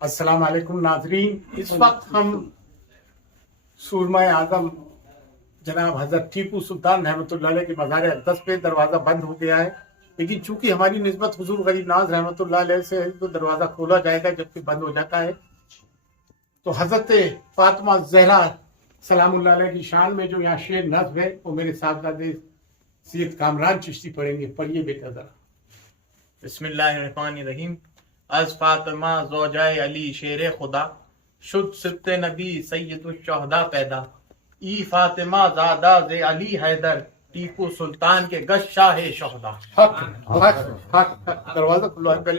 السلام علیکم ناظرین، اس وقت ہم سورمہ اعظم جناب حضرت ٹیپو سلطان رحمۃ اللہ علیہ کے مزار اقدس پہ دروازہ بند ہو گیا ہے، لیکن چونکہ ہماری نسبت حضور غریب ناز رحمۃ اللہ علیہ سے ہے تو دروازہ کھولا جائے گا جبکہ بند ہو جاتا ہے۔ تو حضرت فاطمہ زہرا سلام اللہ علیہ کی شان میں جو یہاں شعر نظم ہے وہ میرے صاحبزادے سید کامران چشتی پڑھیں گے۔ پڑھیے بیٹا ذرا۔ بسم اللہ الرحمن الرحیم۔ از فاطمہ زوجہ علی شیر خدا، شد سبط نبی سید الشہداء پیدا۔ ای فاطمہ زادہ ز علی حیدر، ٹیپو سلطان کے گش شاہ شہدا۔ حق حق حق حق دروازہ کھلا ہے پہلے۔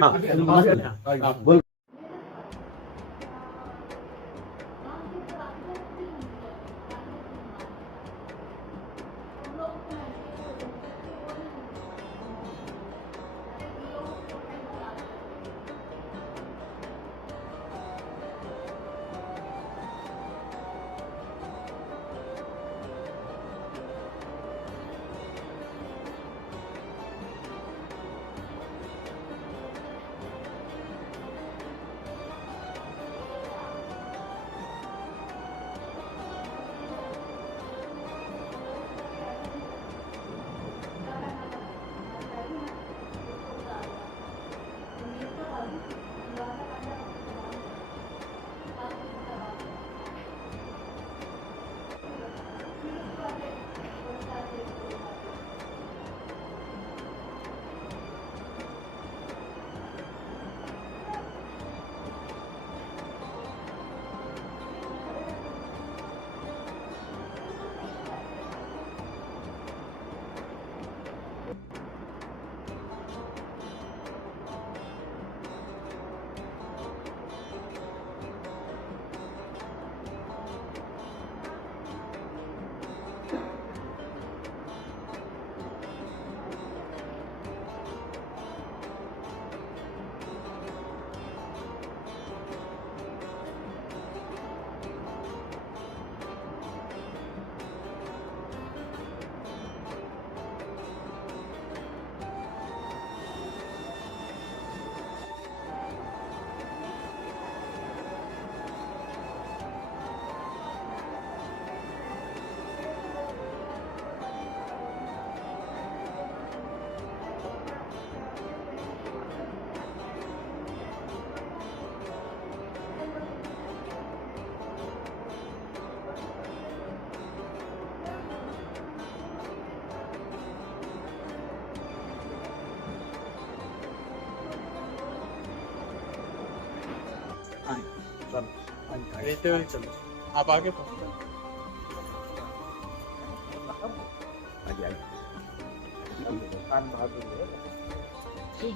لیتے ہوئے چلو، آپ آگے پہنچو۔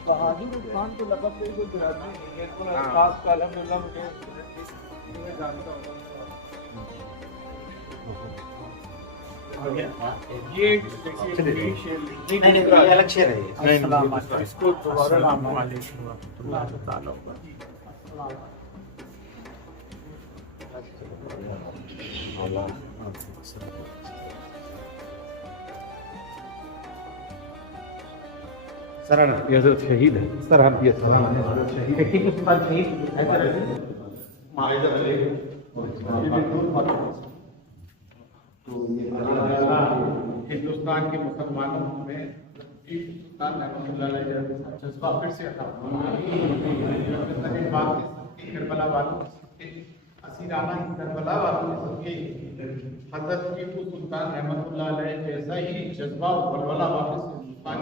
بہادر عثمان کو لقب دے کوئی برادری نہیں ہے، تو خاص کا الحمدللہ مجھے جانتا ہوں۔ یہ الگ شعر ہے۔ السلام علیکم، اس کو دوبارہ السلام علیکم ورحمۃ اللہ تعالیٰ وبرکاتہ۔ سر یہ حضرت شہید ہے، سر ہم یہ حضرت شہید ہے، ٹیپو سلطان شہید حیدر علی معاہدہ علیہ ہندوستان کے مسلمانوں میں ٹیپو سلطان رحمۃ اللہ علیہ جذبہ پھر سے عطا کربلا والوں اسیرانہ کربلا والوں کے حضرت ٹیپو سلطان رحمۃ اللہ علیہ جیسا ہی جذبہ و ولولہ واپس اور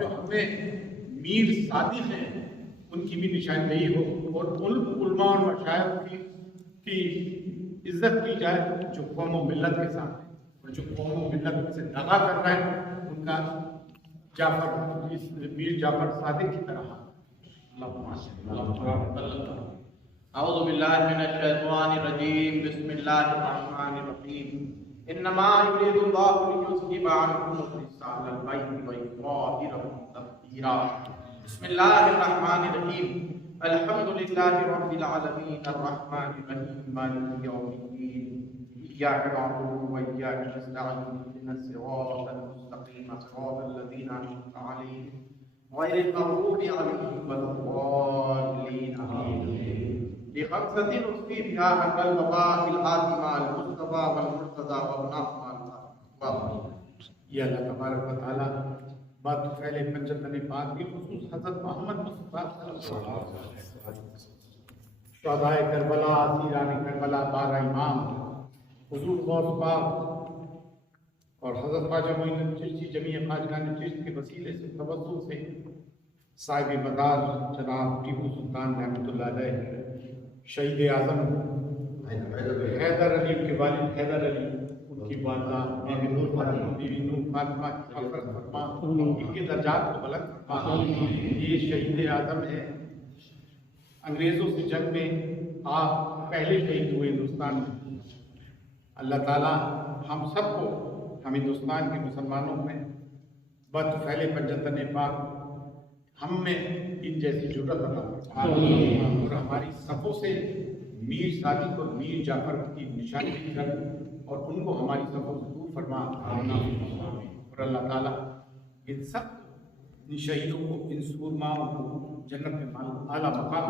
جو ہمیں میر صادق ہیں ان کی بھی نشاندہی ہو، اور ان علماء اور مشائخ کی عزت کی جائے جو قوم و ملت کے سامنے، اور جو قوم و ملت سے دغا کر رہے ہیں ان کا میر جعفر صادق کی طرح۔ اعوذ باللہ من الشیطان الرجیم، بسم اللہ الرحمن الرحیم۔ انما یرید اللہ لیذھب عنکم الرجس اہل البیت ویطہرکم تطہیرا۔ بسم اللہ الرحمن الرحیم۔ الحمد للہ رب العالمین الرحمن الرحیم مالک یوم الدین۔ إياك نعبد وإياك نستعين اهدنا الصراط المستقيم صراط الذين أنعمت عليهم غير المغضوب عليهم ولا الضالين لخمسة نصفي بها حق البقاء الحاتمة المصطفى والمرتضى والنعمة. یہ اللہ تبارک و تعالیٰ بات پہلے پنجتن پاک کی خصوص حضرت محمد مصطفیٰ صلی اللہ علیہ وسلم شہدائے کربلا اسیران کربلا 12 امام حضور غوث پاک اور حضرت خواجہ معین الدین چشتی جمیع خواجگان چشت کے وسیلے سے توسل سے صاحب مدار جناب ٹیپو سلطان رحمۃ اللہ علیہ شہید اعظم حیدر علی کے والد حیدر علی ان کی والدہ بیوی نور فاطمہ کی مغفرت فرما ان کے درجات کو بلند فرما. یہ شہید اعظم ہے. انگریزوں سے جنگ میں آپ پہلے شہید ہوئے ہندوستان میں. اللہ تعالیٰ ہم سب کو ہم ہندوستان کے مسلمانوں میں بد پھیلے پنجتن پاک ہم میں ان جیسی جرت عطا فرمائے اور ہماری صفوں سے میر صادق اور میر جعفر کی نشانی کر اور ان کو ہماری صفوں سے دور فرما. اور اللہ تعالیٰ ان سب ان شہیدوں کو ان سورماؤں کو جنت میں اعلیٰ مقام